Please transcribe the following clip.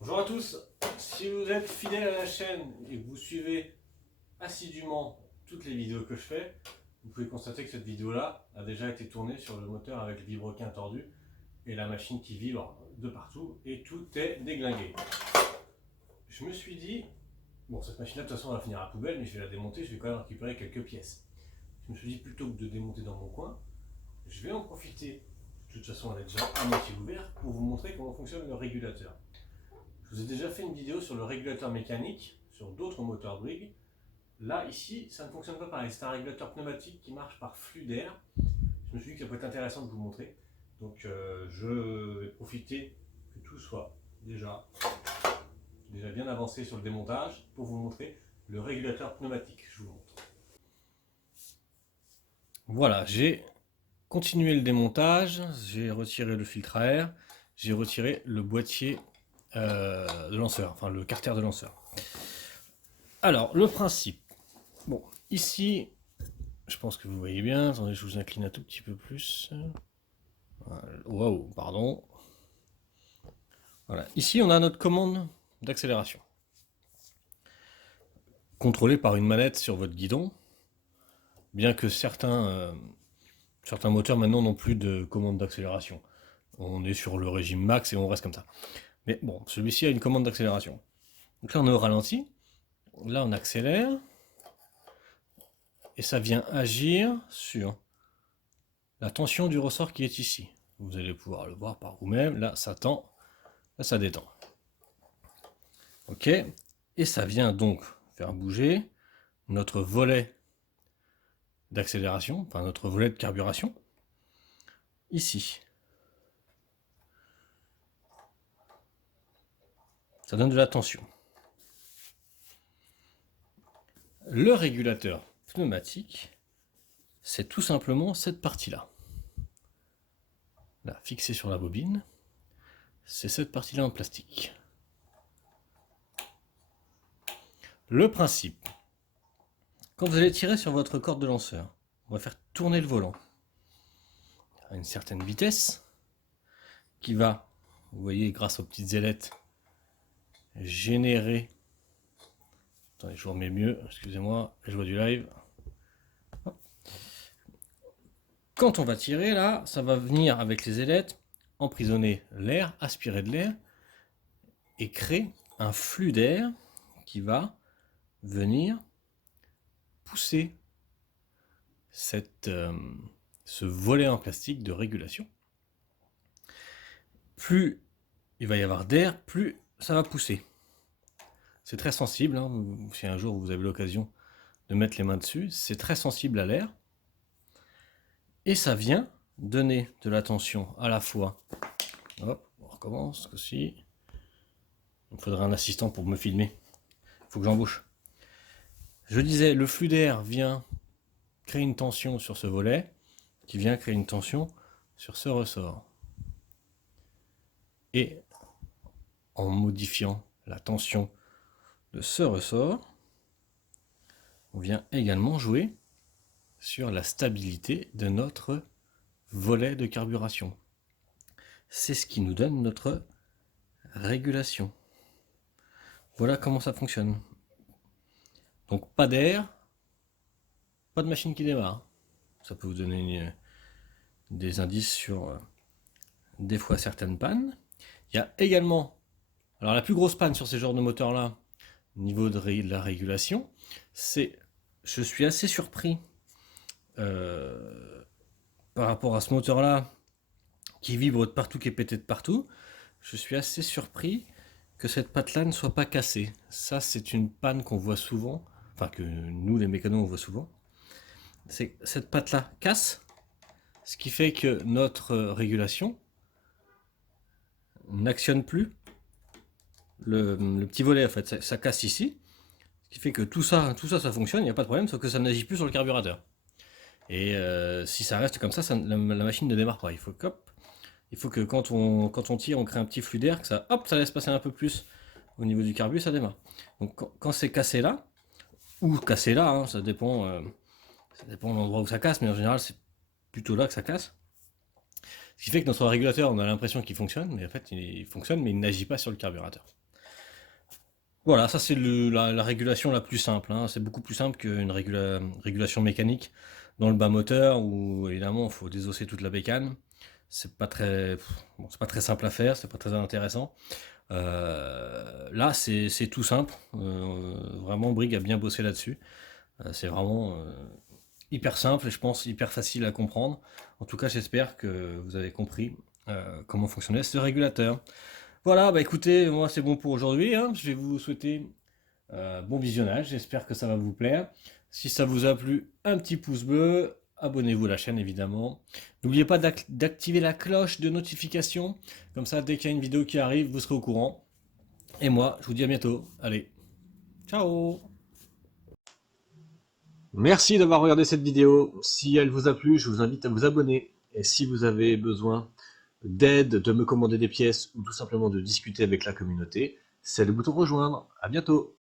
Bonjour à tous, si vous êtes fidèle à la chaîne et que vous suivez assidûment toutes les vidéos que je fais, vous pouvez constater que cette vidéo-là a déjà été tournée sur le moteur avec le vilebrequin tordu et la machine qui vibre de partout et tout est déglingué. Je me suis dit, bon cette machine-là de toute façon elle va finir à la poubelle mais je vais la démonter, je vais quand même récupérer quelques pièces. Je me suis dit plutôt que de démonter dans mon coin, je vais en profiter, de toute façon elle est déjà à moitié ouverte, pour vous montrer comment fonctionne le régulateur. Je vous ai déjà fait une vidéo sur le régulateur mécanique, sur d'autres moteurs Bouygues. Là, ici, ça ne fonctionne pas pareil. C'est un régulateur pneumatique qui marche par flux d'air. Je me suis dit que ça peut être intéressant de vous montrer. Donc je vais profiter que tout soit déjà bien avancé sur le démontage pour vous montrer le régulateur pneumatique. Je vous montre. Voilà, j'ai continué le démontage. J'ai retiré le filtre à air. J'ai retiré le boîtier de lanceur, enfin le carter de lanceur. Alors, le principe. Bon, ici, je pense que vous voyez bien. Attendez, je vous incline un tout petit peu plus. Waouh, pardon. Voilà, ici, on a notre commande d'accélération. Contrôlée par une manette sur votre guidon. Bien que certains moteurs maintenant n'ont plus de commande d'accélération. On est sur le régime max et on reste comme ça. Mais bon, celui-ci a une commande d'accélération. Donc là, on est au ralenti. Là, on accélère. Et ça vient agir sur la tension du ressort qui est ici. Vous allez pouvoir le voir par vous-même. Là, ça tend. Là, ça détend. OK. Et ça vient donc faire bouger notre volet d'accélération, enfin notre volet de carburation, ici. Ça donne de la tension. Le régulateur pneumatique, c'est tout simplement cette partie-là. Là, fixée sur la bobine, c'est cette partie-là en plastique. Le principe, quand vous allez tirer sur votre corde de lanceur, on va faire tourner le volant à une certaine vitesse qui va, vous voyez, grâce aux petites ailettes, générer. Attendez, je vous remets mieux, excusez-moi, je vois du live. Hop. Quand on va tirer là, ça va venir avec les ailettes emprisonner l'air, aspirer de l'air et créer un flux d'air qui va venir pousser ce volet en plastique de régulation. Plus il va y avoir d'air, plus ça va pousser. C'est très sensible, hein. Si un jour vous avez l'occasion de mettre les mains dessus, c'est très sensible à l'air. Et ça vient donner de la tension à la fois. Hop, on recommence aussi. Il me faudrait un assistant pour me filmer. Il faut que j'embauche. Je disais, le flux d'air vient créer une tension sur ce volet, qui vient créer une tension sur ce ressort. Et en modifiant la tension de ce ressort, on vient également jouer sur la stabilité de notre volet de carburation. C'est ce qui nous donne notre régulation. Voilà comment ça fonctionne. Donc pas d'air, pas de machine qui démarre. Ça peut vous donner des indices sur des fois certaines pannes. Il y a également, alors la plus grosse panne sur ces genres de moteurs là, au niveau de la régulation, c'est, je suis assez surpris par rapport à ce moteur là qui vibre de partout, qui est pété de partout. Je suis assez surpris que cette patte-là ne soit pas cassée. Ça, c'est une panne qu'on voit souvent, enfin que nous les mécanos on voit souvent. C'est cette patte-là casse, ce qui fait que notre régulation n'actionne plus. Le petit volet, en fait, ça casse ici, ce qui fait que tout ça fonctionne, il n'y a pas de problème, sauf que ça n'agit plus sur le carburateur. Et si ça reste comme ça, la machine ne démarre pas. Il faut que quand on tire, on crée un petit flux d'air, que ça laisse passer un peu plus au niveau du carbu, ça démarre. Donc quand c'est cassé là, ou cassé là, hein, ça dépend de l'endroit où ça casse, mais en général c'est plutôt là que ça casse. Ce qui fait que notre régulateur, on a l'impression qu'il fonctionne, mais en fait il fonctionne, mais il n'agit pas sur le carburateur. Voilà, ça c'est la régulation la plus simple, hein. C'est beaucoup plus simple qu'une régulation mécanique dans le bas moteur où évidemment il faut désosser toute la bécane. C'est pas très, bon, c'est pas très simple à faire, c'est pas très intéressant. Là c'est tout simple. Vraiment Brig a bien bossé là-dessus. C'est vraiment hyper simple et je pense hyper facile à comprendre. En tout cas j'espère que vous avez compris comment fonctionnait ce régulateur. Voilà, bah écoutez, moi c'est bon pour aujourd'hui, hein. Je vais vous souhaiter bon visionnage, j'espère que ça va vous plaire. Si ça vous a plu, un petit pouce bleu, abonnez-vous à la chaîne évidemment. N'oubliez pas d'activer la cloche de notification, comme ça dès qu'il y a une vidéo qui arrive, vous serez au courant. Et moi, je vous dis à bientôt. Allez, ciao! Merci d'avoir regardé cette vidéo. Si elle vous a plu, je vous invite à vous abonner. Et si vous avez besoin d'aide, de me commander des pièces ou tout simplement de discuter avec la communauté, c'est le bouton rejoindre. À bientôt.